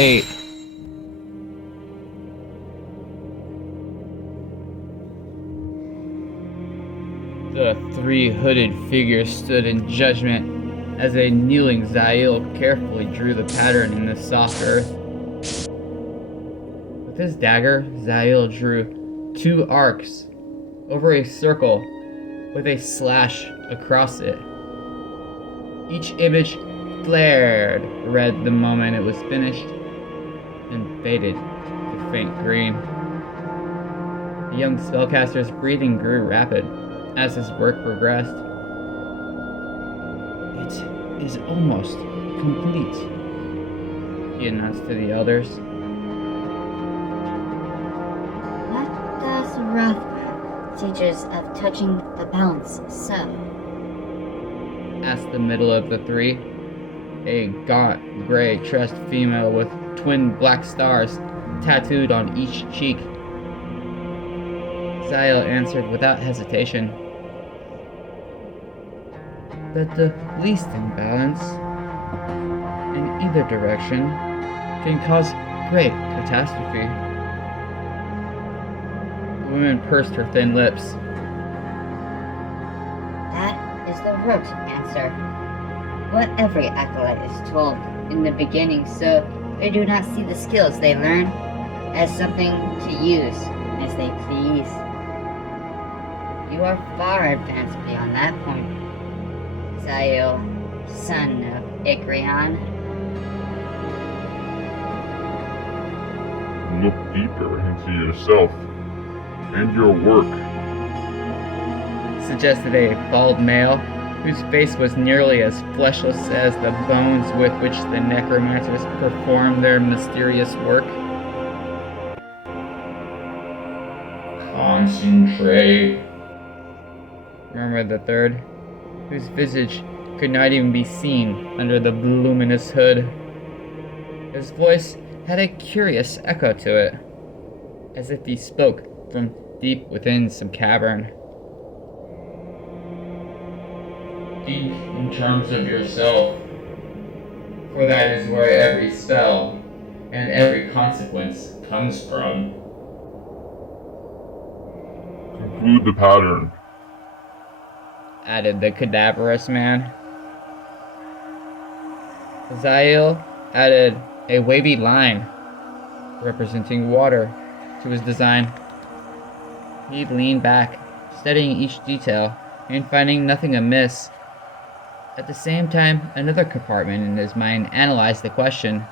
8. The three hooded figures stood in judgment as a kneeling Zael carefully drew the pattern in the soft earth. With his dagger, Zael drew 2 arcs over a circle with a slash across it. Each image flared red the moment it was finished, then faded to faint green. The young spellcaster's breathing grew rapid as his work progressed. It is almost complete, he announced to the others. What does Rothman teach us of touching the balance so? Asked the middle of the three, a gaunt, gray-tressed female with twin black stars tattooed on each cheek. Zael answered without hesitation that the least imbalance in either direction can cause great catastrophe. The woman pursed her thin lips. That is the rote answer. What every acolyte is told in the beginning, so they do not see the skills they learn as something to use as they please. You are far advanced beyond that point, Zael, son of Ikrian. Look deeper into yourself and your work, suggested a bald male whose face was nearly as fleshless as the bones with which the necromancers performed their mysterious work. Concentrate, murmured the third, whose visage could not even be seen under the voluminous hood. His voice had a curious echo to it, as if he spoke from deep within some cavern. Deep in terms of yourself, for that is where every spell and every consequence comes from. conclude the pattern. Added the cadaverous man. Zael added a wavy line representing water to his design. He leaned back, studying each detail and finding nothing amiss. At the same time, another compartment in his mind analyzed the question.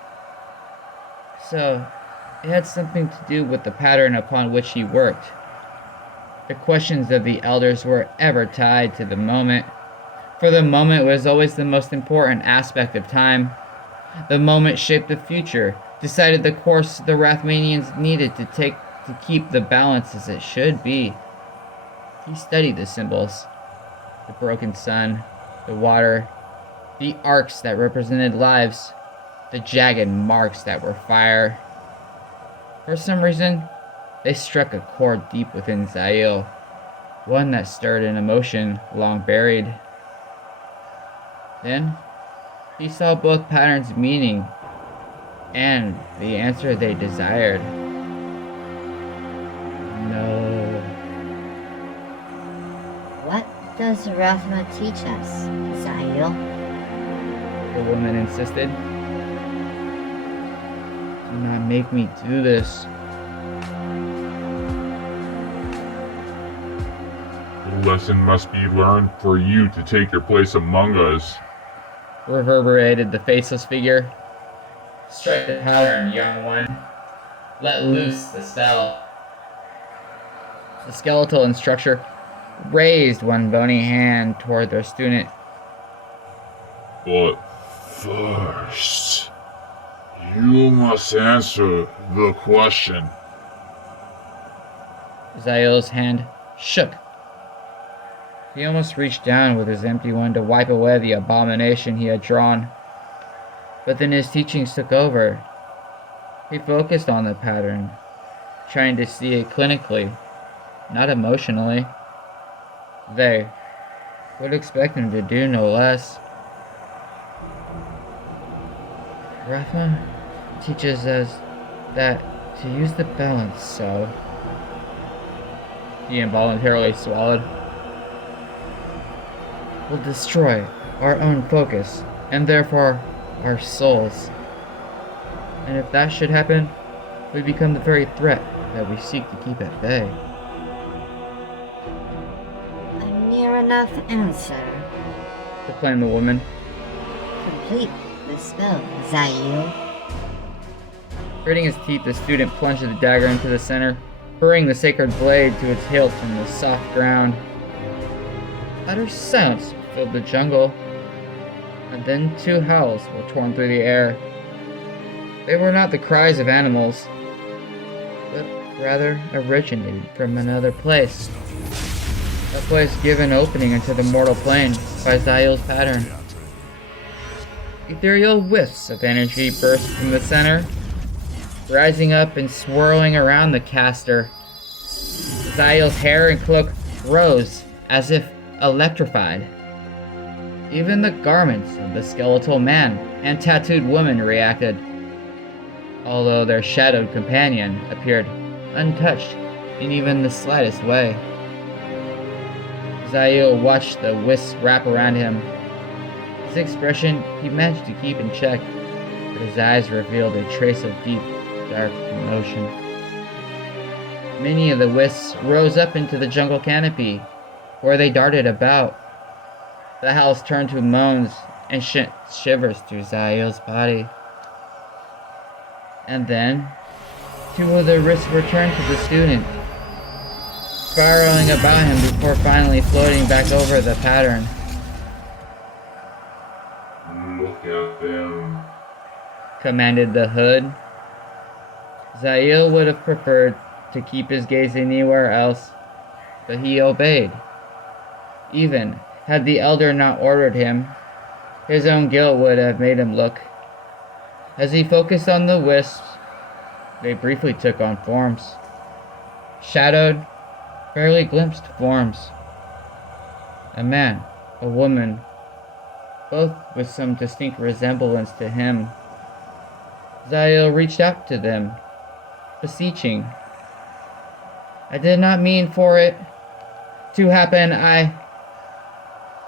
So, it had something to do with the pattern upon which he worked. The questions of the elders were ever tied to the moment, for the moment was always the most important aspect of time. The moment shaped the future, decided the course the Rathmanians needed to take to keep the balance as it should be. He studied the symbols, the broken sun, the water, the arcs that represented lives, the jagged marks that were fire. For some reason, they struck a chord deep within Zael, one that stirred an emotion long buried. Then, he saw both patterns' meaning and the answer they desired. No. What does Rathma teach us, Zael? The woman insisted. Do not make me do this. The lesson must be learned for you to take your place among us. Reverberated the faceless figure. Strike the pattern, young one. Let loose the spell. The skeletal instructor raised one bony hand toward their student. But first, you must answer the question. Zael's hand shook. He almost reached down with his empty one to wipe away the abomination he had drawn. But then his teachings took over. He focused on the pattern, trying to see it clinically, not emotionally. They would expect him to do no less. Rafa, teaches us that to use the balance so. He involuntarily swallowed. Will destroy our own focus, and therefore our souls. And if that should happen, we become the very threat that we seek to keep at bay. A near enough answer. Proclaimed the woman. Complete the spell, Zayu. Gritting his teeth, the student plunged the dagger into the center, hurrying the sacred blade to its hilt in the soft ground. Utter silence filled the jungle, and then two howls were torn through the air. They were not the cries of animals, but rather originated from another place. A place given opening into the mortal plane by Zayul's pattern. Ethereal whiffs of energy burst from the center, rising up and swirling around the caster. Zayul's hair and cloak rose as if electrified. Even the garments of the skeletal man and tattooed woman reacted, although their shadowed companion appeared untouched in even the slightest way. Zayul watched the wisps wrap around him. His expression he managed to keep in check, but his eyes revealed a trace of deep, dark emotion. Many of the wisps rose up into the jungle canopy, where they darted about. The howls turned to moans and shivers through Zayul's body. And then, two of the wisps returned to the student, spiraling about him before finally floating back over the pattern. Look at them. Commanded the hood. Zayul would have preferred to keep his gaze anywhere else, but he obeyed. Even had the elder not ordered him, his own guilt would have made him look. As he focused on the wisps, they briefly took on forms. Shadowed, barely glimpsed forms. A man, a woman, both with some distinct resemblance to him. Zayul reached out to them, beseeching. I did not mean for it to happen,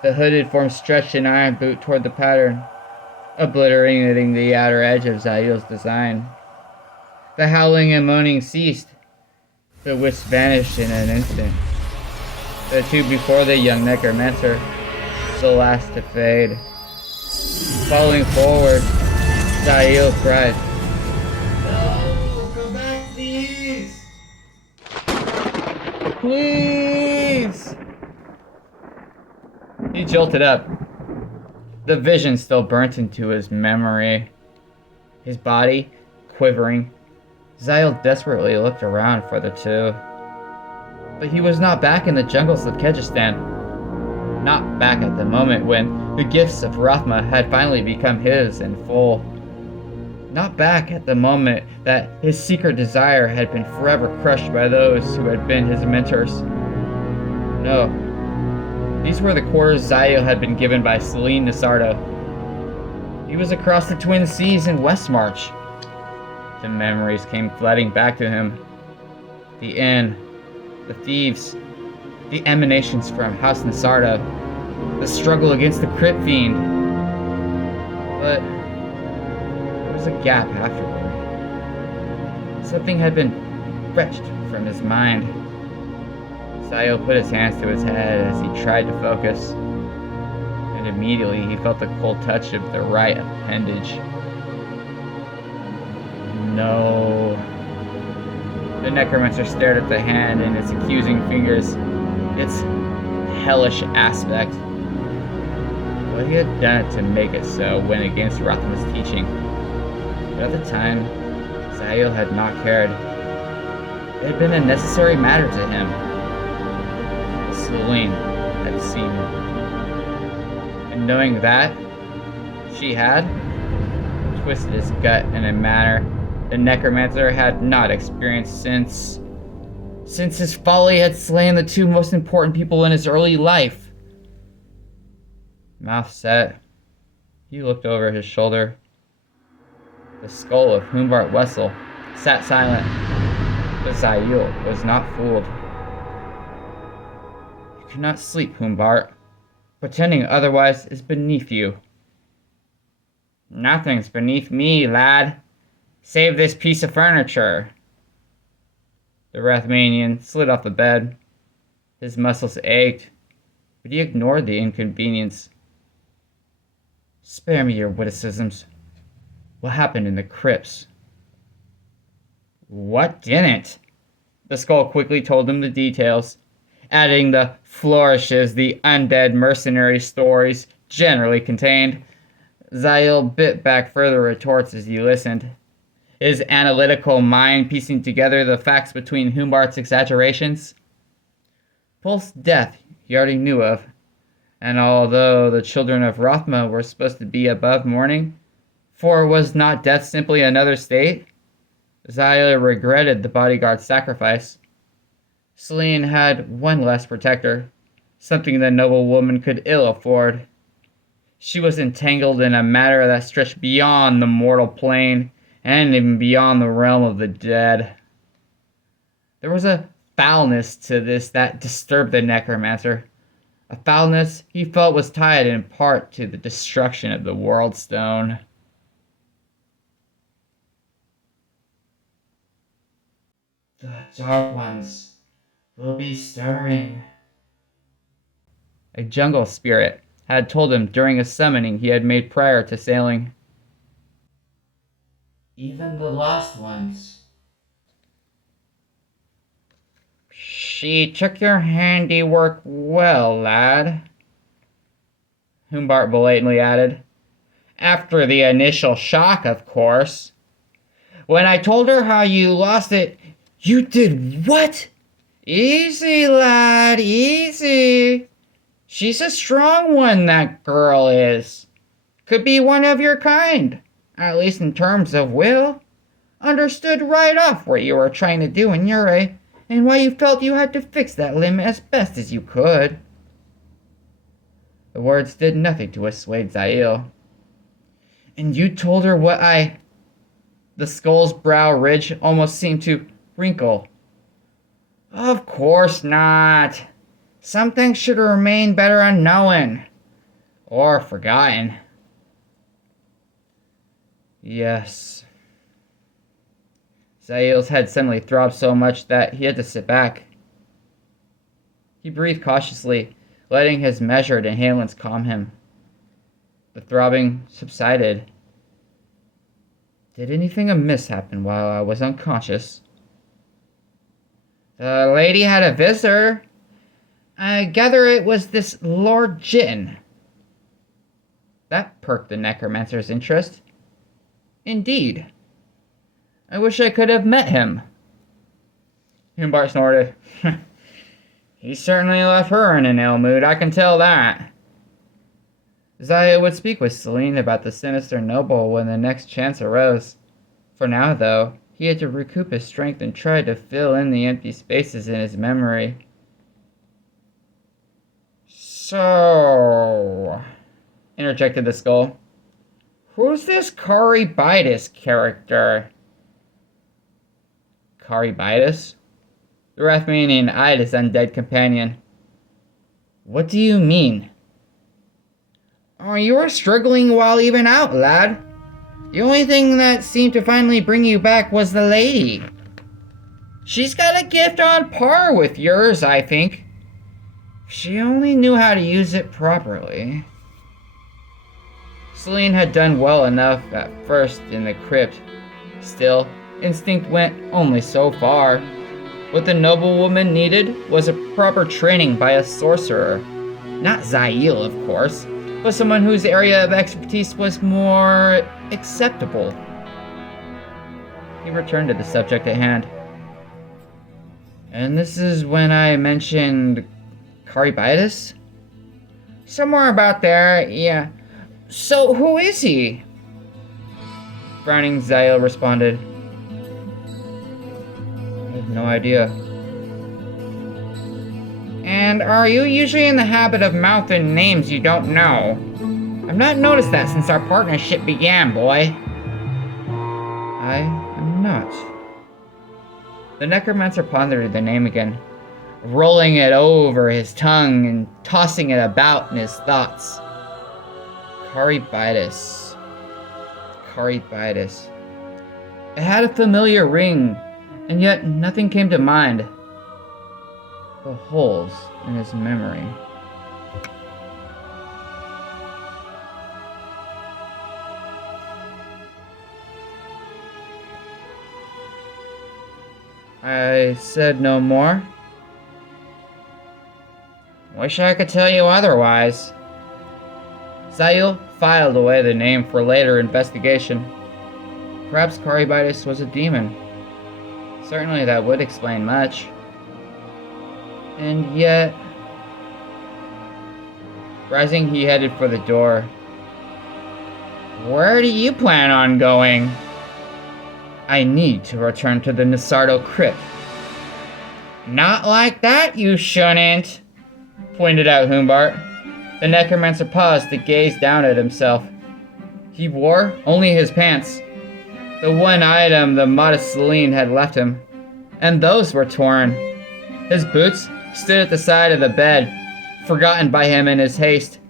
The hooded form stretched an iron boot toward the pattern, obliterating the outer edge of Zayul's design. The howling and moaning ceased. The wisp vanished in an instant. The two before the young necromancer, the last to fade. Falling forward, Zayul cried, "No, come back, please! Please!" He jolted up. The vision still burnt into his memory. His body quivering, Zayul desperately looked around for the two. But he was not back in the jungles of Kyrgyzstan. Not back at the moment when the gifts of Rathma had finally become his in full. Not back at the moment that his secret desire had been forever crushed by those who had been his mentors. No. These were the quarters Zayul had been given by Celine Nasardo. He was across the Twin Seas in Westmarch. The memories came flooding back to him. The inn, the thieves, the emanations from House Nasardo, the struggle against the Crypt Fiend. But there was a gap afterward. Something had been fetched from his mind. Zayul put his hands to his head as he tried to focus, and immediately he felt the cold touch of the right appendage. No. The necromancer stared at the hand and its accusing fingers, its hellish aspect. Well, he had done it to make it so went against Rathma's teaching. But at the time, Zayul had not cared. It had been a necessary matter to him. Celine had seen it. And knowing that, she had twisted his gut in a manner the necromancer had not experienced since his folly had slain the two most important people in his early life. Mouth set, he looked over his shoulder. The skull of Humbart Wessel sat silent, but Zael was not fooled. You cannot sleep, Humbart. Pretending otherwise is beneath you. Nothing's beneath me, lad. Save this piece of furniture. The Rathmanian slid off the bed. His muscles ached, but he ignored the inconvenience. Spare me your witticisms. What happened in the crypts? What didn't? The skull quickly told him the details, adding the flourishes the undead mercenary stories generally contained. Zael bit back further retorts as he listened, his analytical mind piecing together the facts between Humbart's exaggerations. Pul's death he already knew of, and although the children of Rothma were supposed to be above mourning, for was not death simply another state? Zael regretted the bodyguard's sacrifice. Celine had one less protector, something the noble woman could ill afford. She was entangled in a matter that stretched beyond the mortal plane, and even beyond the realm of the dead. There was a foulness to this that disturbed the necromancer, a foulness he felt was tied in part to the destruction of the World Stone. The Dark Ones will be stirring. A jungle spirit had told him during a summoning he had made prior to sailing. Even the lost ones. She took your handiwork well, lad, Humbart blatantly added. After the initial shock, of course. When I told her how you lost it, you did what? Easy, lad, easy. She's a strong one, that girl is. Could be one of your kind, at least in terms of will. Understood right off what you were trying to do in Ure, and why you felt you had to fix that limb as best as you could. The words did nothing to assuage Zael. And you told her what I... The skull's brow ridge almost seemed to wrinkle. Of course not. Some things should remain better unknown. Or forgotten. Yes. Zael's head suddenly throbbed so much that he had to sit back. He breathed cautiously, letting his measured inhalants calm him. The throbbing subsided. Did anything amiss happen while I was unconscious? The lady had a visitor. I gather it was this Lord Jitten. That perked the necromancer's interest. Indeed. I wish I could have met him. Humbart snorted. He certainly left her in an ill mood, I can tell that. Zael would speak with Celine about the sinister noble when the next chance arose. For now, though, he had to recoup his strength and try to fill in the empty spaces in his memory. So, interjected the skull. Who's this Caribitis character? Caribitis? The Rathmanian eyed his undead companion. What do you mean? Oh, you were struggling while even out, lad. The only thing that seemed to finally bring you back was the lady. She's got a gift on par with yours, I think. If she only knew how to use it properly. Celine had done well enough at first in the crypt. Still, instinct went only so far. What the noblewoman needed was a proper training by a sorcerer. Not Zael, of course, but someone whose area of expertise was more acceptable. He returned to the subject at hand. And this is when I mentioned Caribitis? Somewhere about there, yeah. So who is he? Frowning, Zael responded. I have no idea. And are you usually in the habit of mouthing names you don't know? I've not noticed that since our partnership began, boy. I am not. The necromancer pondered the name again, rolling it over his tongue and tossing it about in his thoughts. Caribitis. Caribitis. It had a familiar ring, and yet nothing came to mind. The holes in his memory. I said no more. Wish I could tell you otherwise. Zael filed away the name for later investigation. Perhaps Caribitis was a demon. Certainly that would explain much. And yet... Rising, he headed for the door. Where do you plan on going? I need to return to the Nisardo crypt. Not like that, you shouldn't, pointed out Humbart. The necromancer paused to gaze down at himself. He wore only his pants, the one item the modest Celine had left him, and those were torn. His boots stood at the side of the bed, forgotten by him in his haste.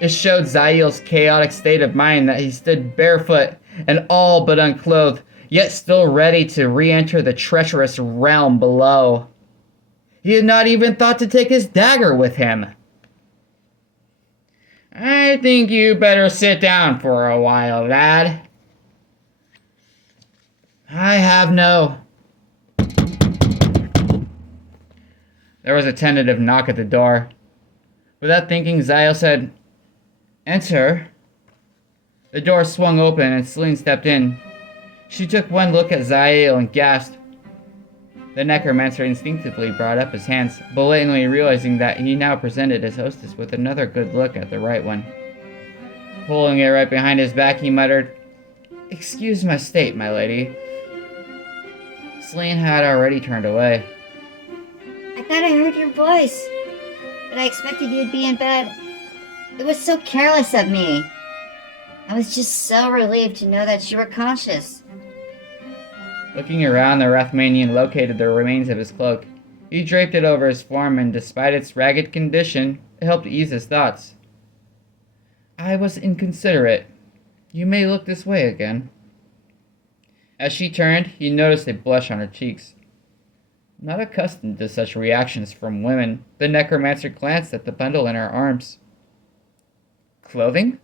It showed Zael's chaotic state of mind that he stood barefoot and all but unclothed, yet still ready to re-enter the treacherous realm below. He had not even thought to take his dagger with him. I think you better sit down for a while, lad. I have no... There was a tentative knock at the door. Without thinking, Zael said, Enter. The door swung open and Celine stepped in. She took one look at Zael and gasped. The necromancer instinctively brought up his hands, blatantly realizing that he now presented his hostess with another good look at the right one. Pulling it right behind his back, he muttered, Excuse my state, my lady. Celine had already turned away. I thought I heard your voice, but I expected you'd be in bed. It was so careless of me. I was just so relieved to know that you were conscious. Looking around, the Rathmanian located the remains of his cloak. He draped it over his form, and despite its ragged condition, it helped ease his thoughts. I was inconsiderate. You may look this way again. As she turned, he noticed a blush on her cheeks. Not accustomed to such reactions from women, the necromancer glanced at the bundle in her arms. Clothing?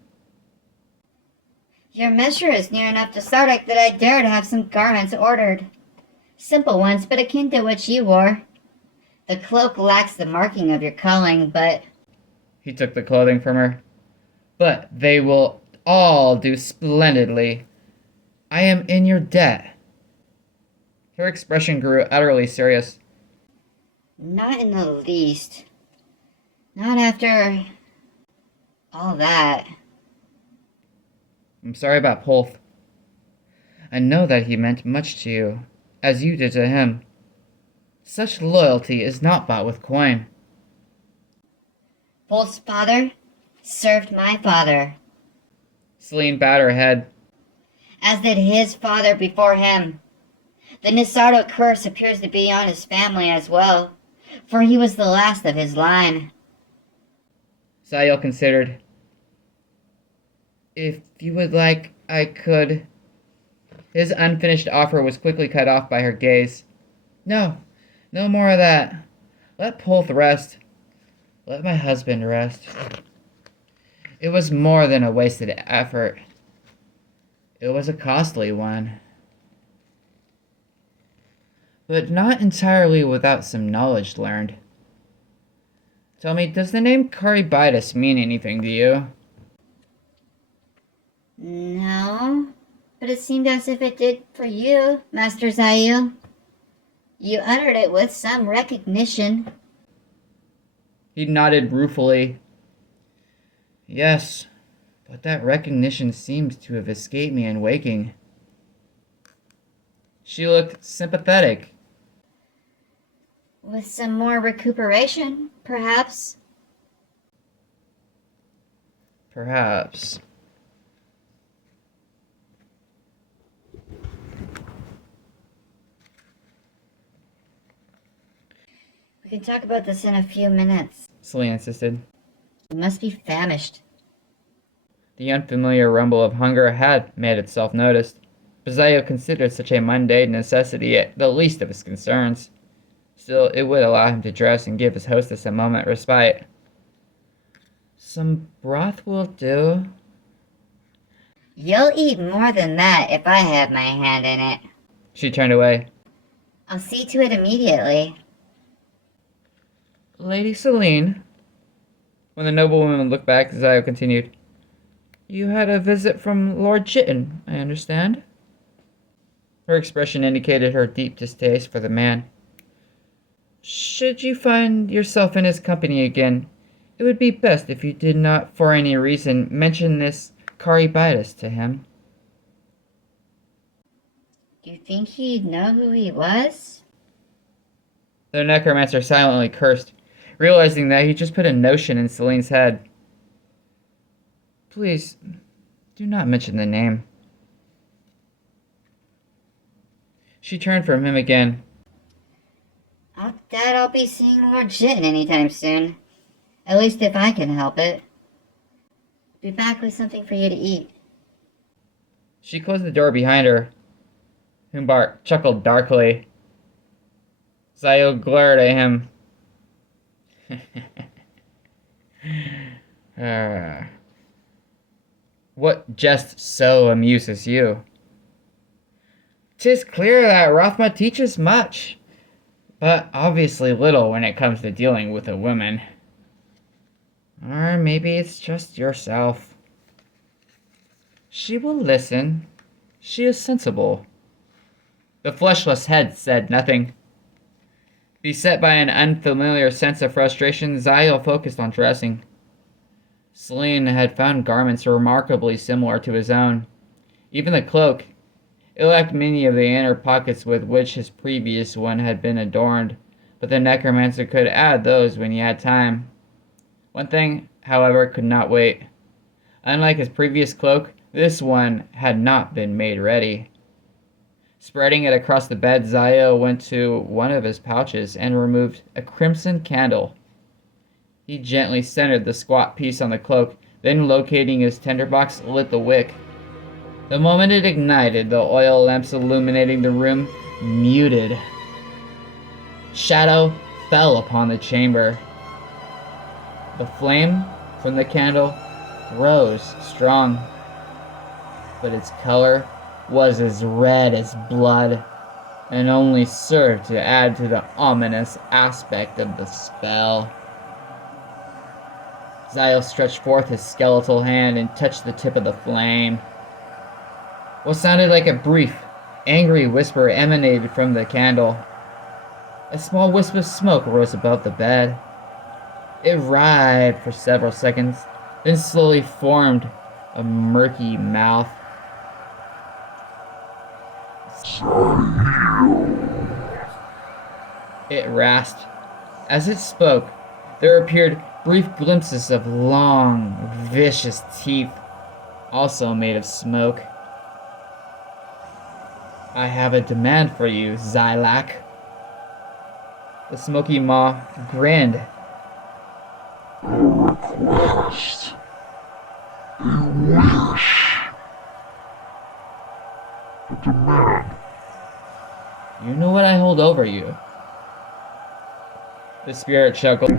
Your measure is near enough to Sardak that I dare to have some garments ordered. Simple ones, but akin to what you wore. The cloak lacks the marking of your calling, but... He took the clothing from her. But they will all do splendidly. I am in your debt. Her expression grew utterly serious. Not in the least. Not after... all that. I'm sorry about Polth. I know that he meant much to you, as you did to him. Such loyalty is not bought with coin. Polth's father served my father, Celine bowed her head. as did his father before him. The Nisardo curse appears to be on his family as well, for he was the last of his line. Zael considered. If you would like, I could... His unfinished offer was quickly cut off by her gaze. No, no more of that. Let Polth rest. Let my husband rest. It was more than a wasted effort. It was a costly one. But not entirely without some knowledge learned. Tell me, does the name Caribitis mean anything to you? No, but it seemed as if it did for you, Master Zael. You uttered it with some recognition. He nodded ruefully. Yes, but that recognition seems to have escaped me in waking. She looked sympathetic. With some more recuperation, perhaps. Perhaps. We can talk about this in a few minutes. Celine insisted. You must be famished. The unfamiliar rumble of hunger had made itself noticed, but Zio considered such a mundane necessity the least of his concerns. Still, it would allow him to dress and give his hostess a moment respite. Some broth will do. You'll eat more than that if I have my hand in it. She turned away. I'll see to it immediately. Lady Celine. When the noblewoman looked back, Zio continued. You had a visit from Lord Chiton, I understand. Her expression indicated her deep distaste for the man. Should you find yourself in his company again, it would be best if you did not, for any reason, mention this Caribitis to him. Do you think he'd know who he was? The necromancer silently cursed, realizing that he just put a notion in Celine's head. Please, do not mention the name. She turned from him again. I'll bet I'll be seeing Lord Jitten anytime soon. At least if I can help it. Be back with something for you to eat. She closed the door behind her. Humbart chuckled darkly. Zio glared at him. What jest so amuses you? 'Tis clear that Rothma teaches much, but obviously little when it comes to dealing with a woman. Or maybe it's just yourself. She will listen. She is sensible. The fleshless head said nothing. Beset by an unfamiliar sense of frustration, Zio focused on dressing. Celine had found garments remarkably similar to his own. Even the cloak. It lacked many of the inner pockets with which his previous one had been adorned, but the necromancer could add those when he had time. One thing, however, could not wait. Unlike his previous cloak, this one had not been made ready. Spreading it across the bed, Zio went to one of his pouches and removed a crimson candle. He gently centered the squat piece on the cloak, then locating his tinderbox, lit the wick. The moment it ignited, the oil lamps illuminating the room muted. Shadow fell upon the chamber. The flame from the candle rose strong, but its color was as red as blood, and only served to add to the ominous aspect of the spell. Zio stretched forth his skeletal hand and touched the tip of the flame. What sounded like a brief, angry whisper emanated from the candle. A small wisp of smoke rose above the bed. It writhed for several seconds, then slowly formed a murky mouth. It rasped. As it spoke, there appeared brief glimpses of long, vicious teeth, also made of smoke. I have a demand for you, Zylak. The smoky maw grinned. A request. A wish. A demand. You know what I hold over you. The spirit chuckled.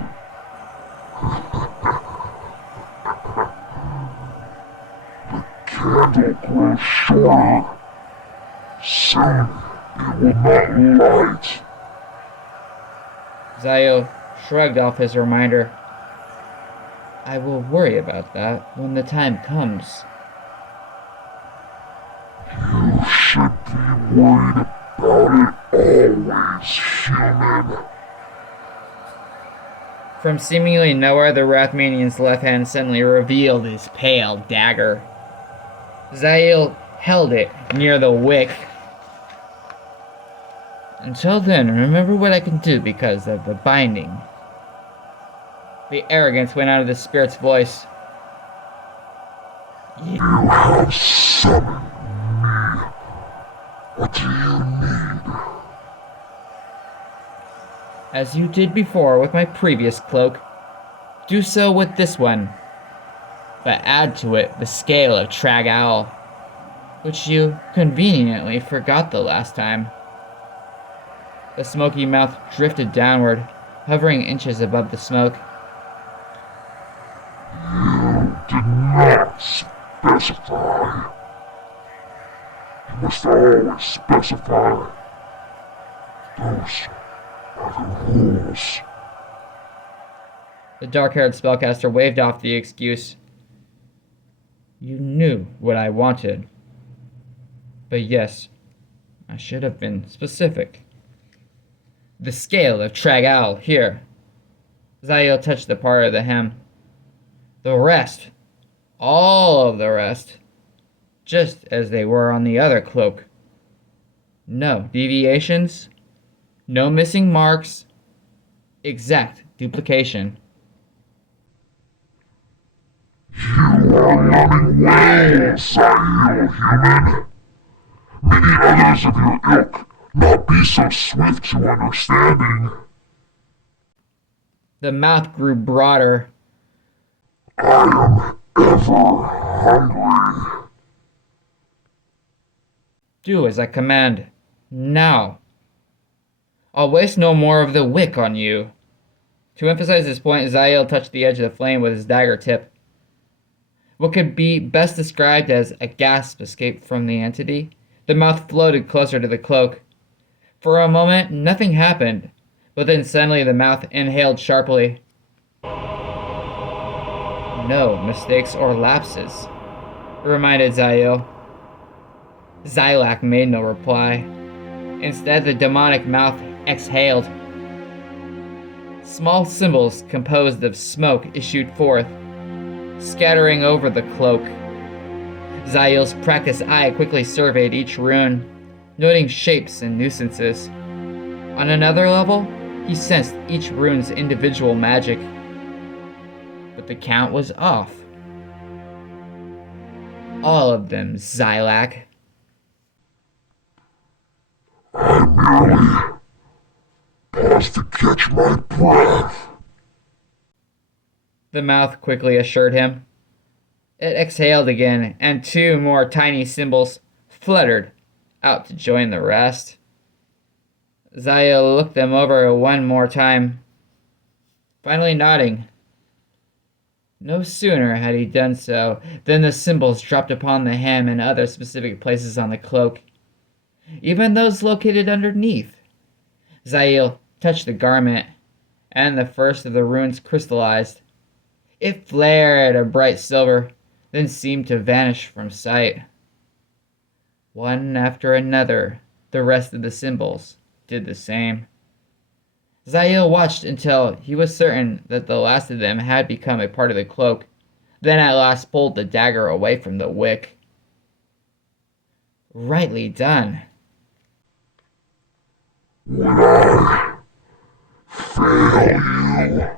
Candle grows shorter. Soon it will not light. Zio shrugged off his reminder. I will worry about that when the time comes. You should be worried about it always, human. From seemingly nowhere, the Rathmanian's left hand suddenly revealed his pale dagger. Zio held it near the wick. Until then, remember what I can do because of the binding. The arrogance went out of the spirit's voice. You have summoned me. What do you need? As you did before with my previous cloak, do so with this one. But add to it the scale of Trag Owl, which you conveniently forgot the last time. The smoky mouth drifted downward, hovering inches above the smoke. You did not specify. You must always specify. Those are the rules. The dark-haired spellcaster waved off the excuse. You knew what I wanted. But yes, I should have been specific. The scale of Trag Owl, here. Zael touched the part of the hem. The rest, all of the rest, just as they were on the other cloak. No deviations, no missing marks, exact duplication. You are learning well, Sahil human. Many others of your ilk not be so swift to understanding. The mouth grew broader. I am ever hungry. Do as I command. Now. I'll waste no more of the wick on you. To emphasize this point, Zael touched the edge of the flame with his dagger tip. What could be best described as a gasp escaped from the entity. The mouth floated closer to the cloak. For a moment, nothing happened, but then suddenly the mouth inhaled sharply. No mistakes or lapses, reminded Zael. Zylak made no reply. Instead, the demonic mouth exhaled. Small symbols composed of smoke issued forth, scattering over the cloak. Zael's practiced eye quickly surveyed each rune, noting shapes and nuisances. On another level, he sensed each rune's individual magic. But the count was off. All of them, Zylak. I merely paused to catch my breath. The mouth quickly assured him. It exhaled again, and two more tiny symbols fluttered out to join the rest. Zael looked them over one more time, finally nodding. No sooner had he done so than the symbols dropped upon the hem and other specific places on the cloak, even those located underneath. Zael touched the garment, and the first of the runes crystallized. It flared a bright silver, then seemed to vanish from sight. One after another, the rest of the symbols did the same. Zael watched until he was certain that the last of them had become a part of the cloak, then at last pulled the dagger away from the wick. Rightly done. Would I fail you?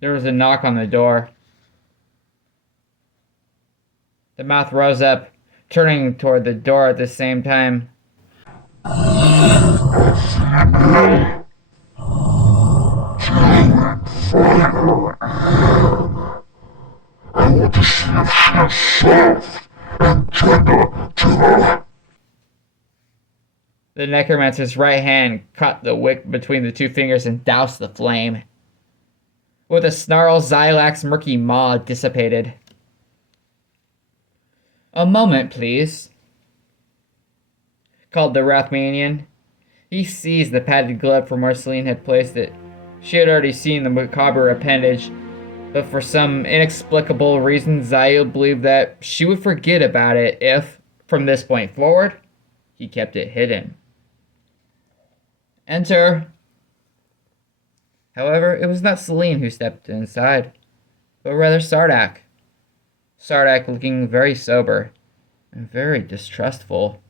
There was a knock on the door. The mouth rose up, turning toward the door at the same time. I want to see if she's soft and tender to her. The necromancer's right hand caught the wick between the two fingers and doused the flame. With a snarl, Zylak's murky maw dissipated. A moment, please, called the Rathmanian. He seized the padded glove from where Celine had placed it. She had already seen the macabre appendage, but for some inexplicable reason, Zael believed that she would forget about it if, from this point forward, he kept it hidden. Enter. However, it was not Celine who stepped inside, but rather Sardak. Sardak looking very sober and very distrustful.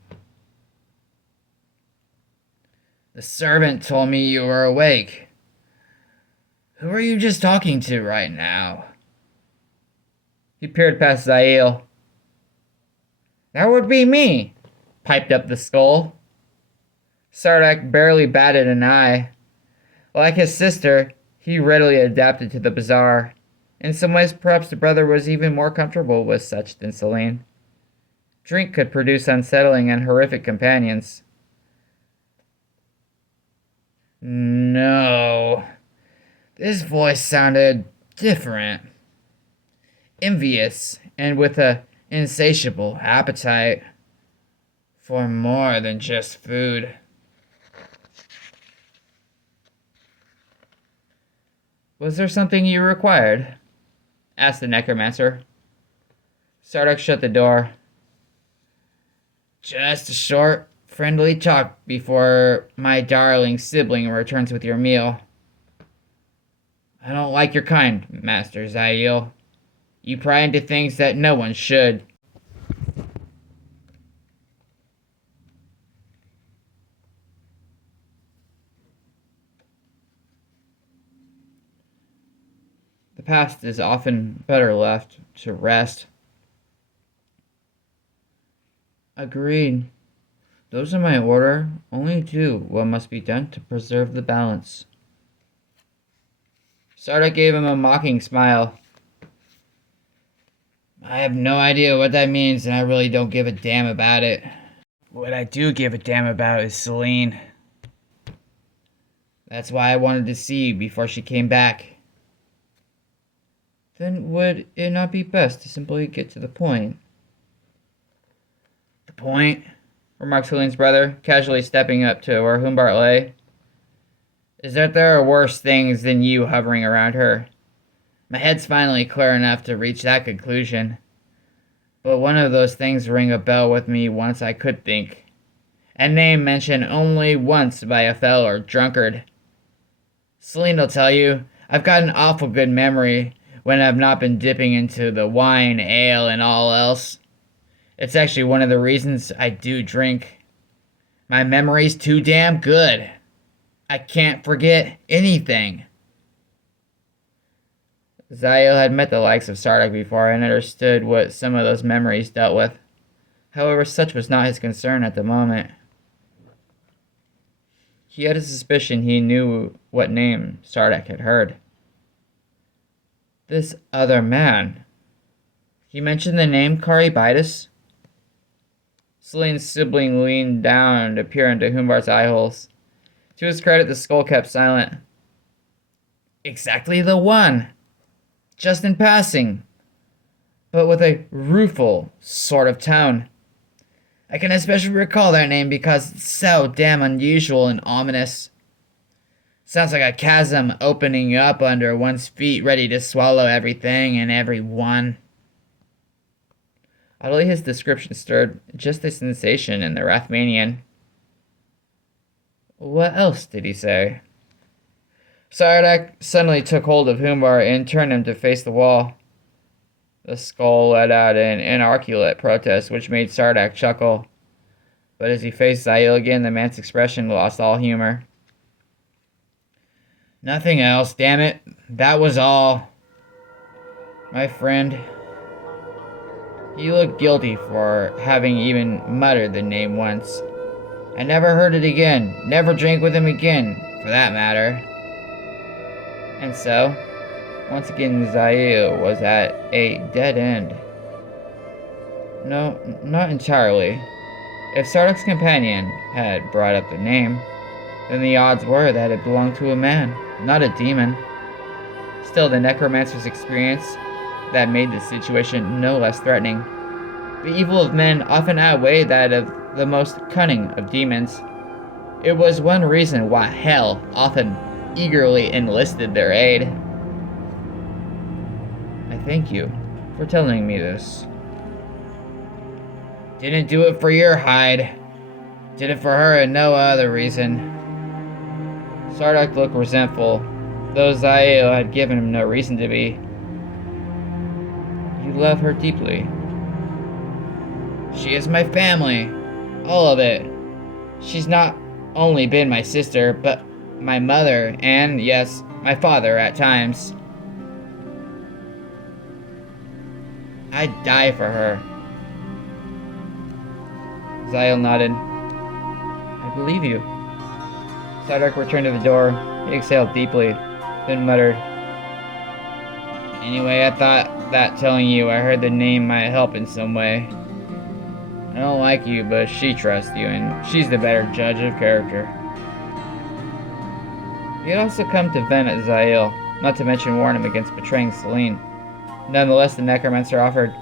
The servant told me you were awake. Who are you just talking to right now? He peered past Zael. That would be me, piped up the skull. Sardak barely batted an eye. Like his sister, he readily adapted to the bizarre. In some ways, perhaps the brother was even more comfortable with such than Celine. Drink could produce unsettling and horrific companions. No. This voice sounded different. Envious, and with a insatiable appetite for more than just food. Was there something you required? Asked the necromancer. Sardak shut the door. Just a short, friendly talk before my darling sibling returns with your meal. I don't like your kind, Master Zael. You pry into things that no one should. The past is often better left to rest. Agreed. Those in my order only do what must be done to preserve the balance. Sardak gave him a mocking smile. I have no idea what that means, and I really don't give a damn about it. What I do give a damn about is Celine. That's why I wanted to see you before she came back. Then would it not be best to simply get to the point? The point? Remarked Celine's brother, casually stepping up to where Humbart lay. Is that there are worse things than you hovering around her. My head's finally clear enough to reach that conclusion. But one of those things rang a bell with me once I could think. A name mentioned only once by a fellow drunkard. Celine'll tell you, I've got an awful good memory when I've not been dipping into the wine, ale, and all else. It's actually one of the reasons I do drink. My memory's too damn good. I can't forget anything. Zael had met the likes of Sardak before and understood what some of those memories dealt with. However, such was not his concern at the moment. He had a suspicion he knew what name Sardak had heard. This other man. He mentioned the name Caribitis? Celine's sibling leaned down to peer into Humbart's eye holes. To his credit, the skull kept silent. Exactly the one. Just in passing. But with a rueful sort of tone. I can especially recall that name because it's so damn unusual and ominous. Sounds like a chasm opening up under one's feet, ready to swallow everything and everyone. Oddly, his description stirred just a sensation in the Rathmanian. What else did he say? Sardak suddenly took hold of Humbart and turned him to face the wall. The skull let out an inarticulate protest, which made Sardak chuckle. But as he faced Zael again, the man's expression lost all humor. Nothing else, damn it. That was all. My friend, you look guilty for having even muttered the name once. I never heard it again, never drank with him again, for that matter. And so, once again Zael was at a dead end. No, not entirely. If Sardak's companion had brought up the name, then the odds were that it belonged to a man, not a demon. Still, the necromancer's experience that made the situation no less threatening. The evil of men often outweighed that of the most cunning of demons. It was one reason why hell often eagerly enlisted their aid. I thank you for telling me this. Didn't do it for your hide. Did it for her and no other reason. Sardak looked resentful, though Zael had given him no reason to be. You love her deeply. She is my family. All of it. She's not only been my sister, but my mother, and, yes, my father at times. I'd die for her. Zael nodded. I believe you. Sardak returned to the door. He exhaled deeply, then muttered, Anyway, I thought that telling you I heard the name might help in some way. I don't like you, but she trusts you, and she's the better judge of character. He had also come to vent at Zael, not to mention warn him against betraying Celine. Nonetheless, the necromancer offered,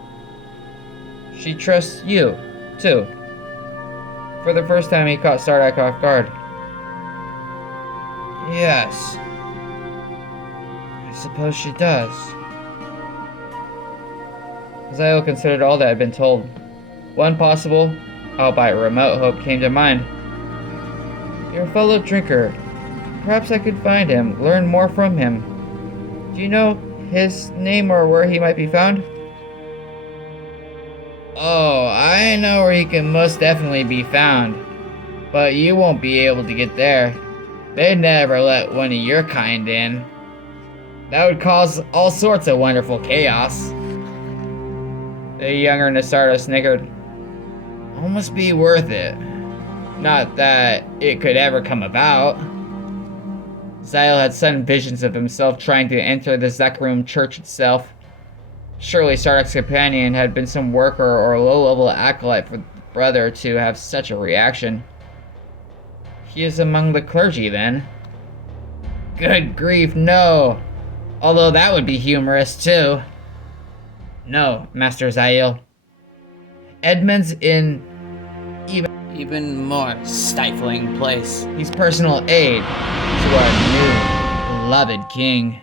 She trusts you, too. For the first time, he caught Sardak off guard. Yes. I suppose she does. Zael considered all that had been told. One possible, albeit remote, hope came to mind. Your fellow drinker. Perhaps I could find him, learn more from him. Do you know his name or where he might be found? Oh, I know where he can most definitely be found. But you won't be able to get there. They'd never let one of your kind in. That would cause all sorts of wonderful chaos. The younger Nasardo snickered. Almost be worth it. Not that it could ever come about. Zael had sudden visions of himself trying to enter the Zakarum church itself. Surely Sardak's companion had been some worker or low-level acolyte for the brother to have such a reaction. He is among the clergy, then? Good grief, no! Although that would be humorous, too. No, Master Zael. Edmund's in even more stifling place. He's personal aid to our new beloved king.